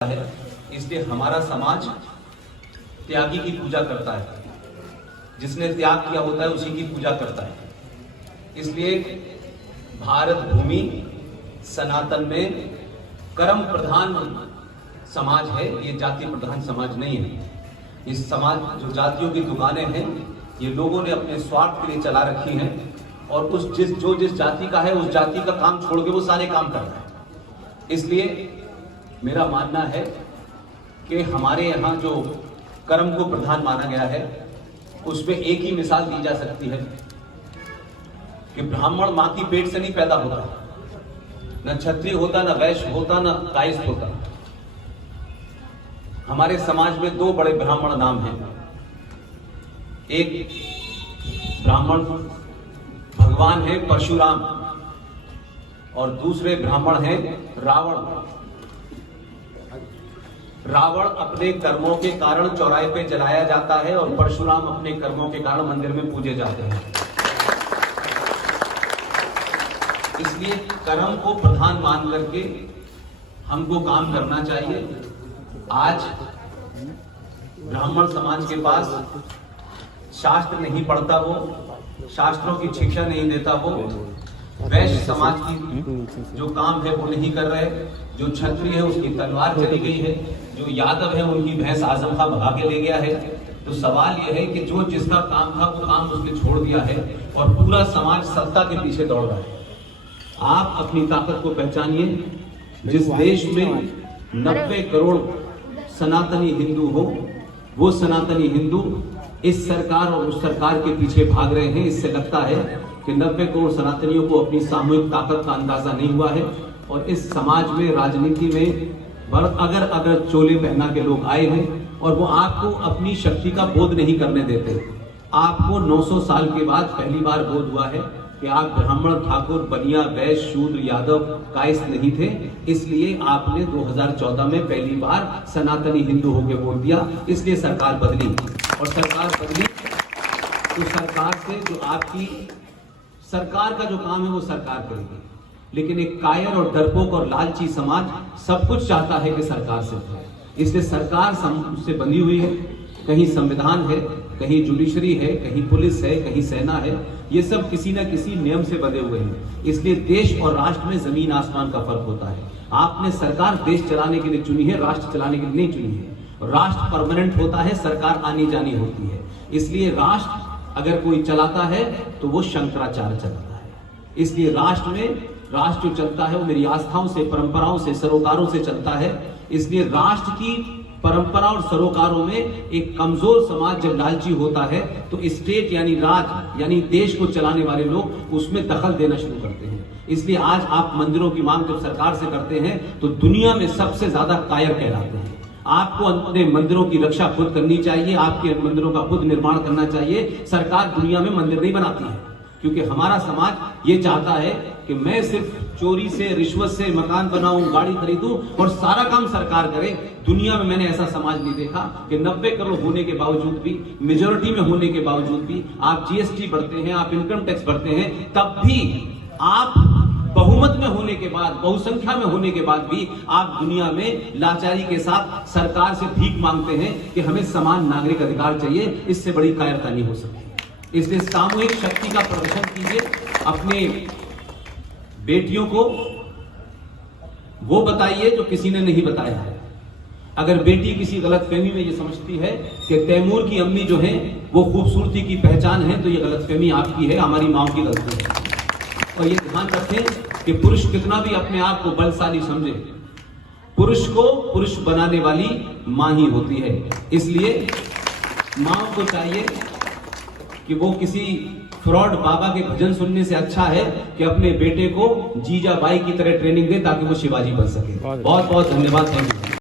है, इसलिए हमारा समाज त्यागी की पूजा करता है। जिसने त्याग किया होता है उसी की पूजा करता है। इसलिए भारत भूमि सनातन में कर्म प्रधान समाज है, ये जाति प्रधान समाज नहीं है। इस समाज जो जातियों की दुकानें हैं ये लोगों ने अपने स्वार्थ के लिए चला रखी हैं और जिस जाति का है उस जाति का काम छोड़ के वो सारे काम कर रहा है। इसलिए मेरा मानना है कि हमारे यहाँ जो कर्म को प्रधान माना गया है उसमें एक ही मिसाल दी जा सकती है कि ब्राह्मण मां की पेट से नहीं पैदा होता, न क्षत्रिय होता, न वैश्य होता, न कायस्थ होता। हमारे समाज में दो बड़े ब्राह्मण नाम हैं। एक ब्राह्मण भगवान है परशुराम और दूसरे ब्राह्मण हैं रावण। रावण अपने कर्मों के कारण चौराहे पे जलाया जाता है और परशुराम अपने कर्मों के कारण मंदिर में पूजे जाते हैं। इसलिए कर्म को प्रधान मान करके हमको काम करना चाहिए। आज ब्राह्मण समाज के पास शास्त्र नहीं पढ़ता, वो शास्त्रों की शिक्षा नहीं देता, वो वैश्य समाज की जो काम है वो नहीं कर रहे। जो क्षत्रिय है उसकी तलवार चली गई है, जो यादव है उनकी भैंस आजम खां भगा के ले गया है। तो सवाल यह है कि जो जिसका काम था वो काम उसने छोड़ दिया है और पूरा समाज सत्ता के पीछे दौड़ रहा है। आप अपनी ताकत को पहचानिए। जिस देश में 90 करोड़ सनातनी हिंदू हो, वो सनातनी हिंदू इस सरकार और उस सरकार के पीछे भाग रहे हैं। इससे लगता है कि 90 करोड़ सनातनियों को अपनी सामूहिक ताकत का अंदाजा नहीं हुआ है और इस समाज में राजनीति में अगर चोले पहना के लोग आए हैं और वो आपको अपनी शक्ति का बोध नहीं करने देते। आपको 900 साल के बाद पहली बार बोध हुआ है कि आप ब्राह्मण, ठाकुर, बनिया, वैश्य, शूद्र, यादव, कायस्थ नहीं थे। इसलिए आपने 2014 में पहली बार सनातनी हिंदू होकर वोट दिया। इसलिए सरकार बदली और सरकार बदली तो सरकार से जो आपकी सरकार का जो काम है वो सरकार करेगी। लेकिन एक कायर और डरपोक और लालची समाज सब कुछ चाहता है कि सरकार से हो। इसलिए सरकार से बंधी हुई है। कहीं संविधान है, कहीं जुडिशरी है, कहीं पुलिस है, कहीं सेना है। ये सब किसी न किसी नियम से बंधे हुए हैं। इसलिए देश और राष्ट्र में जमीन आसमान का फर्क होता है। आपने सरकार देश चलाने के लिए चुनी है, राष्ट्र चलाने के लिए नहीं चुनी है। राष्ट्र परमानेंट होता है, सरकार आनी जानी होती है। इसलिए राष्ट्र अगर कोई चलाता है तो वो शंकराचार्य चलाता है। इसलिए राष्ट्र जो चलता है वो मेरी आस्थाओं से, परंपराओं से, सरोकारों से चलता है। इसलिए राष्ट्र की परंपरा और सरोकारों में एक कमजोर समाज जब लालची होता है तो स्टेट यानी राज यानी देश को चलाने वाले लोग उसमें दखल देना शुरू करते हैं। इसलिए आज आप मंदिरों की मांग जब सरकार से करते हैं तो दुनिया में सबसे ज्यादा कायर कहलाते हैं। आपको अपने मंदिरों की रक्षा खुद करनी चाहिए, आपके मंदिरों का खुद निर्माण करना चाहिए। सरकार दुनिया में मंदिर नहीं बनाती है, क्योंकि हमारा समाज ये चाहता है कि मैं सिर्फ चोरी से, रिश्वत से मकान बनाऊं, गाड़ी खरीदूं और सारा काम सरकार करे। दुनिया में मैंने ऐसा समाज नहीं देखा कि 90 करोड़ होने के बावजूद भी, मेजोरिटी में होने के बावजूद भी आप जीएसटी भरते हैं, आप इनकम टैक्स भरते हैं, तब भी आप बहुमत में होने के बाद, बहुसंख्या में होने के बाद भी आप दुनिया में लाचारी के साथ सरकार से भीख मांगते हैं कि हमें समान नागरिक अधिकार चाहिए। इससे बड़ी कायरता नहीं हो सकती। इसलिए सामूहिक शक्ति का प्रदर्शन कीजिए। अपने बेटियों को वो बताइए जो किसी ने नहीं बताया है। अगर बेटी किसी गलतफहमी में ये समझती है कि तैमूर की अम्मी जो है वो खूबसूरती की पहचान है, तो ये गलतफहमी आपकी है, हमारी माओ की गलती है। और ये ध्यान रखें कि पुरुष कितना भी अपने आप को बलशाली समझे, पुरुष को पुरुष बनाने वाली मां ही होती है। इसलिए मां को चाहिए कि वो किसी फ्रॉड बाबा के भजन सुनने से अच्छा है कि अपने बेटे को जीजाबाई की तरह ट्रेनिंग दे ताकि वो शिवाजी बन सके। बहुत बहुत धन्यवाद। Thank you.